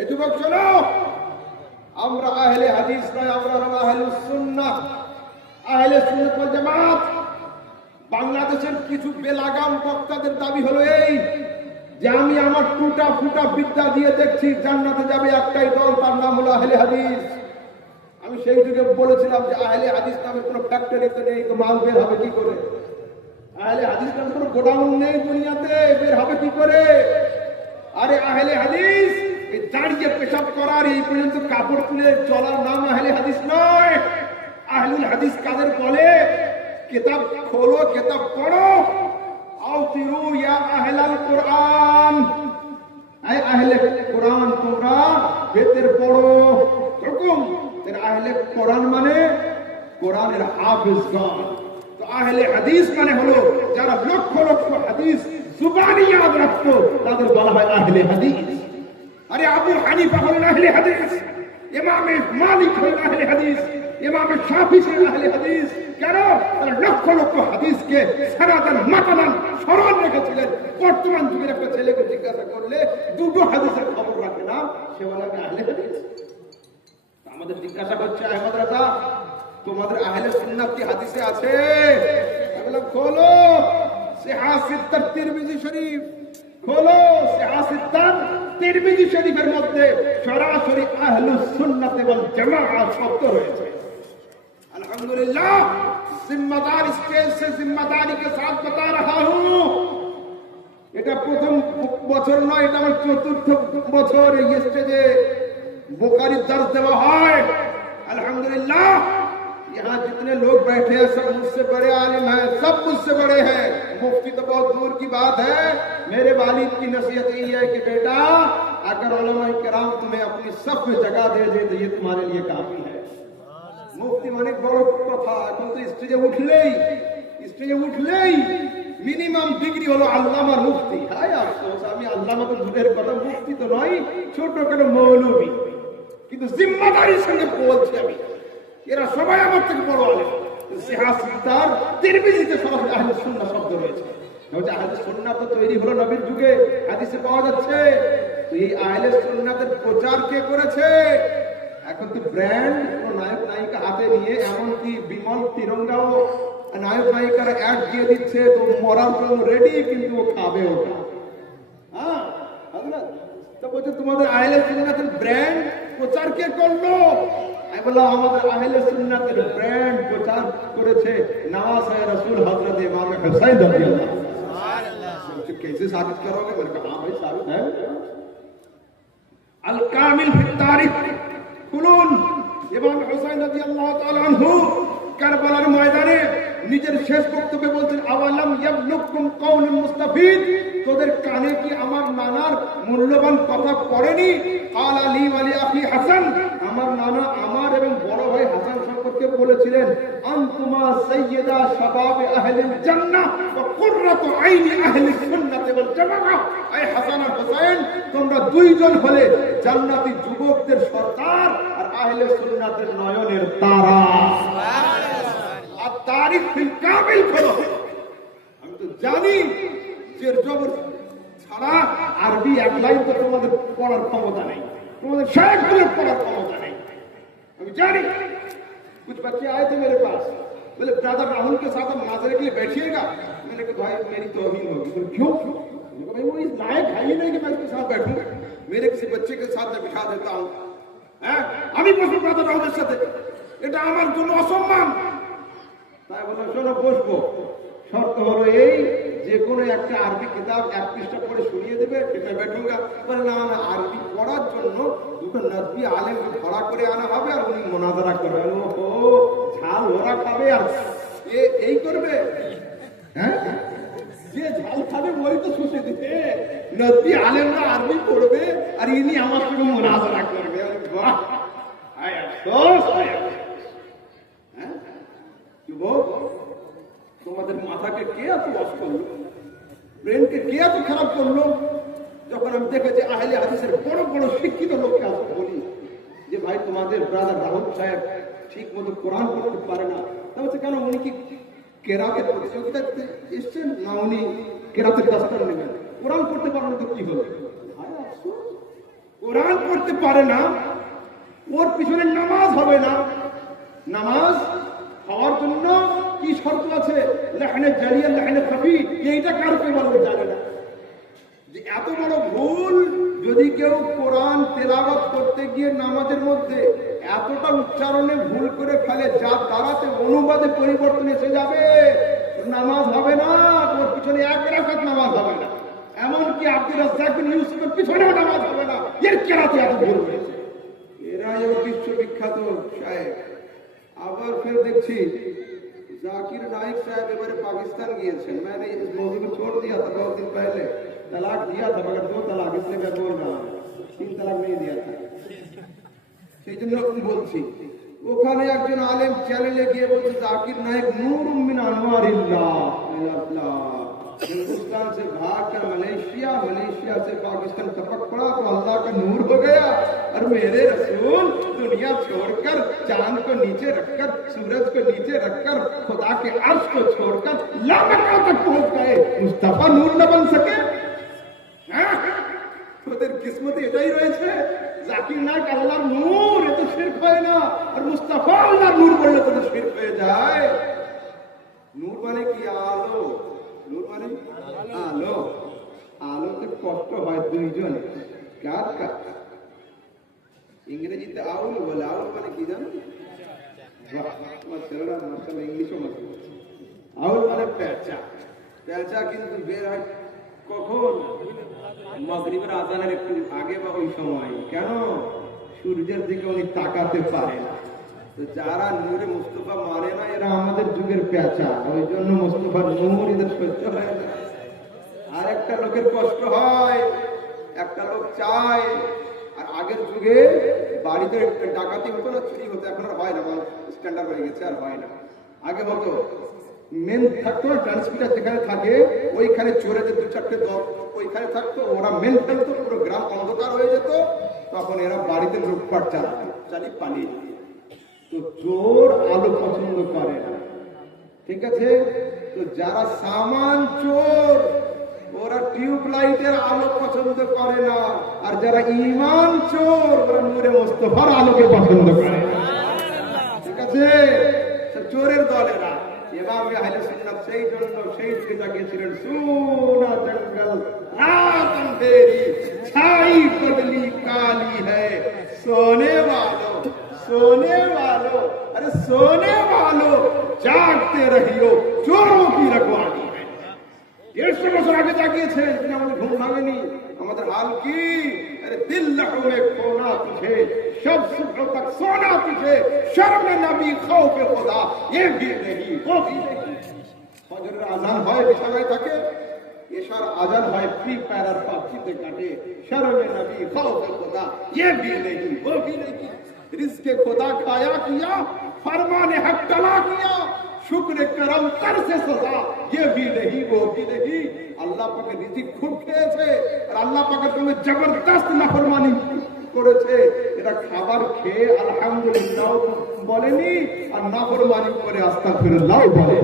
এই যুবক শোনো, আমরা আহলে হাদিস নয়, আমরা আহলুস সুন্নাহ। আহলে সুন্নাত ওয়াল জামাত। বাংলাদেশের কিছু বেলাগাম বক্তাদের দাবি হলো এই যে আমি আমার টুটা ফুটা বিদ্যা দিয়ে দেখছি জান্নাতে যাবে একটাই দল, তার নাম হলো আহলে হাদিস। আমি সেই যুগে বলেছিলাম যে আহলে হাদিস নামে কোনো ফ্যাক্টরি তো নেই, তো মাল বের হবে কি করে? আহলে হাদিস নামে কোনো গোডাউন নেই দুনিয়াতে, বের হবে কি করে? আরে আহলে হাদিস এই দাঁড়িয়ে পেশাব করার, এই পর্যন্ত কাপড় তুলে চলার নাম আহলে হাদিস নয়। আহলুল হাদিস কাদের বলে? কিতাব খোলো, কিতাব পড়ো। আউতিরু ইয়া আহলাল কোরআন, এই আহলে কোরআন তোমরা বেতের পড়ো। হুকুম এর আহলে কোরআন মানে কোরআনের হাফেজগণ। তো আহলে হাদিস মানে হলো যারা লক্ষ লক্ষ হাদিস জুবানি ইয়াদ রাখতো, তাদের বলা হয় আহলে হাদিস। আরে আবু হানিফা হলেন আহলে হাদিস, ইমামে মালিক হলেন আহলে হাদিস, ইমামে শাফিঈ হলেন আহলে হাদিস। কেন? তারা লক্ষ লক্ষ হাদিসকে সারাদান মাতানান স্মরণ রেখেছিলেন। বর্তমান যুগের একটা ছেলেকে জিজ্ঞাসা করলে দুটো হাদিসের খবর রাখে না, সে বলে আমি আহলে হাদিস। আমাদের জিজ্ঞাসা করছে আহমদ রাজা, তোমাদের আহলে সুন্নাত কি হাদিসে আছে? আমি বললাম খোলো সিহাহ সিত্তাত তিরমিজি শরীফ, খোলো সিহাহ সিত্তাত তিরমিজি শরীফের মধ্যে সরাসরি আহলুস সুন্নাত ওয়াল জামাআহ শব্দ রয়েছে। अल्हम्दुलिल्लाह, जिम्मेदार स्टेज से जिम्मेदारी के साथ बता रहा हूं। এটা প্রথম বছর নয়, এটা আমার চতুর্থ বছর এই স্টেজে बुखारी दर्ज देवा है। अल्हम्दुलिल्लाह, यहाँ जितने लोग बैठे हैं सब मुझसे बड़े आलिम हैं, सब मुझसे बड़े हैं। मुफ्ती तो बहुत दूर की बात है। मेरे वालिद की नसीहत यही है कि बेटा अगर उलमा किराम तुम्हें अपनी सब में जगह दे दे तो ये तुम्हारे लिए काफी है। मुफ्ती অনেক বড় কথা, এখন তো স্টেজে উঠলেই মিনিমাম ডিগ্রি হলো আল্লামার মুফতি। হায় আফসোস, আমি আল্লামা তো দূরের কথা, মুফতি তো নয়, ছোট কোনো মৌলবী। কিন্তু জিম্মাদারির সঙ্গে বলছি আমি, এরা সবাই আমার থেকে বড় আলেম। সিহাহ সিত্তাত তিরমিজিতে সরাসরি আহলে সুন্নাহ শব্দ রয়েছে। আহলে সুন্নাত তো তৈরি হলো নবীর যুগে, হাদিসে পাওয়া যাচ্ছে। তো এই আহলে সুন্নাতের প্রচার কে করেছে? এখন তো ব্র্যান্ড কোন নায়ক নায়িকা হাতে নিয়ে, এমনকি বিমল তিরঙ্গাও নায়ক নায়িকারা অ্যাড দিয়ে দিচ্ছে, তো মরার জন্য রেডি, কিন্তু ও খাবে ওটা। হ্যাঁ, তো বলছে তোমাদের আহলে সুন্নাতের ব্র্যান্ড প্রচার কে করলো? আমি বললাম আমাদের আহলে সুন্নাতের ব্র্যান্ড প্রচার করেছে নওয়াজ-এ রাসূল হযরত ইমাম হুসাইন রাদিয়াল্লাহু আনহু। সুবহানাল্লাহ। कैसे साबित करोगे? मैंने कहा हाँ भाई साबित है। अल कामिल फी तारीख খুলুন, ইমাম হুসাইন রাদিয়াল্লাহু তাআলা আনহু কারবালার ময়দানে নিজের শেষ বক্তব্যে বলছেন, আওয়ালাম ইয়াবলুকুম কাউলুল মুস্তাফিদ, তোদের কানে কি আমার নানার মূল্যবান কথা পড়েনি? ক্বাল আলী ওয়া লি আখি হাসান, আমার নানা আমার এবং বড় ভাই হাসান সম্পর্কে বলেছিলেন, আনতুমা সাইয়্যিদা শাবাবে আহলিল জান্নাহ ওয়া কুররাতু আইনি আহলিস সুন্নাত ওয়াল জামাআহ। এই হাসান আর হুসাইন, তোমরা দুইজন হলে জান্নাতি যুবকদের সরদার আর আহলে সুন্নাতের নয়নের তারা। সুবহানাল্লাহ। আর তারিখ ফিল কামিল করো। আমি তো জানি যে জবর ছাড়া আরবি এক লাইন তো তোমাদের পড়ার ক্ষমতা নেই, তোমাদের শেখ বলে পড়ার ক্ষমতা নেই। আমি জানি। कुछ बच्चे आए थे मेरे पास, बोले ब्रदर राहुल के साथ हम मुनाज़रे के लिए बैठिएगा। मैंने कहा भाई मेरी तौहीन होगी। बोले क्यों? मैंने कहा भाई वो इस लायक है ही नहीं कि मैं उसके साथ बैठूं, मेरे किसी बच्चे के साथ मैं बिठा देता हूं। আমি বসবো ব্রাদার রাহুলের সাথে, এটা আমার জন্য অসম্মান। তাই বললাম শোনো বসবো, শর্ত হলো এই, যে কোনো একটা আরবি কিতাব এক পৃষ্ঠা পড়ে শুনিয়ে দেবে, সেটা बैठूंगा। বলে না না, আরবি পড়ার জন্য দুটো নজবি আলেম ভাড়া করে আনা হবে আর উনি মুনাজারা করবেন। ও ঝাল ওরা খাবে আর এই করবে। হ্যাঁ, যে ঝাল খাবে ওই তো শুষে দিতে। নজবি আলেমরা আরবি পড়বে আর ইনি আমার সঙ্গে মুনাজারা করবে। বাহ, হায় আফসোস, হায় আফসোস। হ্যাঁ যুবক, তোমাদের মাথাকে কে এত ওয়াশ করলো, ব্রেনকে কে এত খারাপ করলো? যখন আমি দেখেছি আহলে হাদিসের বড় বড় শিক্ষিত লোককে আসতে বলি যে ভাই তোমাদের ব্রাদার রাহুল সাহেব ঠিক মতো কোরআন পড়তে পারে না, তাহলে কেন উনি কি কেরাতের প্রতিযোগিতাতে এসছেন, না উনি কেরাতের দাস্তার নেবেন? কোরআন পড়তে পারেন তো কি হবে? কোরআন পড়তে পারে না, ওর পিছনে নামাজ হবে না। নামাজ হওয়ার জন্য কি শর্ত আছে? লাহনে জারিয়া, লাহনে খাফি, এইটা কার কে বলবে জানে না। যে এত বড় ভুল, যদি কেউ কোরআন তেলাওয়াত করতে গিয়ে নামাজের মধ্যে এতটা উচ্চারণে ভুল করে ফেলে, যার দ্বারাতে অনুবাদে পরিবর্তন এসে যাবে, নামাজ হবে না, ওর পিছনে এক রাকাত নামাজ হবে না। এমনকি আব্দুর রাজ্জাক বিন ইউসুফের পিছনেও নামাজ হবে না, এর কেরাতে এত ভুল হয়েছে। এরা এবার বিশ্ববিখ্যাত সাহেব। আবার ফের দেখছি জাকির नाइक साहब এবারে पाकिस्तान গিয়েছেন। मैंने इस मौजूद को छोड़ दिया था बहुत दिन पहले, तलाक दिया था मगर 2 तलाक, इसलिए मैं बोल रहा हूँ, 3 तलाक नहीं दिया था। সেই জন্য বলছি, ওখানে একজন আলেম চ্যানেলে গিয়ে বলছে জাকির नाइक नूरुम मिन अनवारिल्लाह, अल्लाह हिंदुस्तान से भाग कर मलेशिया, मलेशिया से पाकिस्तान टपक पड़ा तो अल्लाह का नूर हो गया, और मेरे रसूल दुनिया छोड़कर चांद को नीचे रखकर, सूरज को नीचे रखकर, खुदा के अर्श को छोड़कर लामका तक पहुंच गए। मुस्तफा नूर न बन सके? তোদের কিসমতে এটাই রয়েছে। জাকির নাইক আল্লাহর নূর, এ তো শিরক হয় না, আর মুস্তাফা আল্লাহর নূর বললে তো শিরক হয়ে যায়। নূর মানে কি? আলো। নূর মানে আলো। আলোতে কষ্ট হয় দুইজন, কার কার? ইংরেজিতে আউল বলে। আউল মানে কি জানো? আমার ছেলেরা মাসাল ইংলিশও মাসে বলছে। আউল মানে পেঁচা। পেঁচা কিন্তু বের হয় কখন? মাগরিবের আজানের একটু আগে বা ওই সময়। কেন? সূর্যের দিকে উনি তাকাতে পারে না। তো যারা নূরে মুস্তফা মানে না, এরা আমাদের যুগের পেঁচা। ওই জন্য মুস্তফার নূর এদের সহ্য হয় না। আর একটা লোকের কষ্ট হয়, একটা লোক চায়। আর আগের যুগে বাড়িতে ডাকাতি হতো না, চুরি হতো, এখন আর হয় না, মানুষ স্ট্যান্ডার্ড হয়ে গেছে, আর হয় না। আগে হতো মেন থাকতো না, ট্রান্সমিটার যেখানে থাকে ওইখানে চোরেদের 2-4টে দল ওইখানে থাকতো, ওরা মেন ফেলতো, পুরো গ্রাম অন্ধকার হয়ে যেত, তখন এরা বাড়িতে লুটপাট চালিয়ে পালিয়ে যেত। তো চোর আলো পছন্দ করে না, ঠিক আছে? তো যারা সামান চোর, ওরা টিউবলাইটের আলো পছন্দ করে না, আর যারা ঈমান চোর, ওরা নূরে মুস্তাফার আলোকে পছন্দ করে, ঠিক আছে? চোরের দলেরা ইমাম আহলে সুন্নাত সেই জন্য সেই দিকে তাকিয়েছিলেন, সোনা জঙ্গল রাত अंधेरी छाई बदली काली है, सोने वालों, सोने वालों, अरे सोने वालों जागते रहियो, चोरों की रखवाली है। 150 বছর আগে জাগিয়েছেন, তিনি আমাদের ঘুম ভাঙেনি। আমাদের হাল কি? अरे दिल लहू में खोना तुझे, शब सुबह तक सोना तुझे, शर्म नबी खौफ खुदा, ये भी नहीं वो भी नहीं। ফজরের আজান হয় বিছানায় থাকে, এশার আজান হয় ফ্রি ফায়ার পাবজিতে কাটে, শর্মে নবী খৌফ খুদা, ये भी नहीं वो भी नहीं। रिज़्क़ खुदा खाया किया, फरमाने हक तला किया, शुक्र करम कर से सजा, ये भी नहीं वो भी नहीं। আল্লাহ পাকের রিজিক খুব খেয়েছে, আর আল্লাহ পাকের সঙ্গে জবরদস্ত নাফরমানি করেছে। এটা খাবার খেয়ে আলহামদুলিল্লাহ বলেনি, আর নাফরমানি করে আস্তাগফিরুল্লাহ বলে।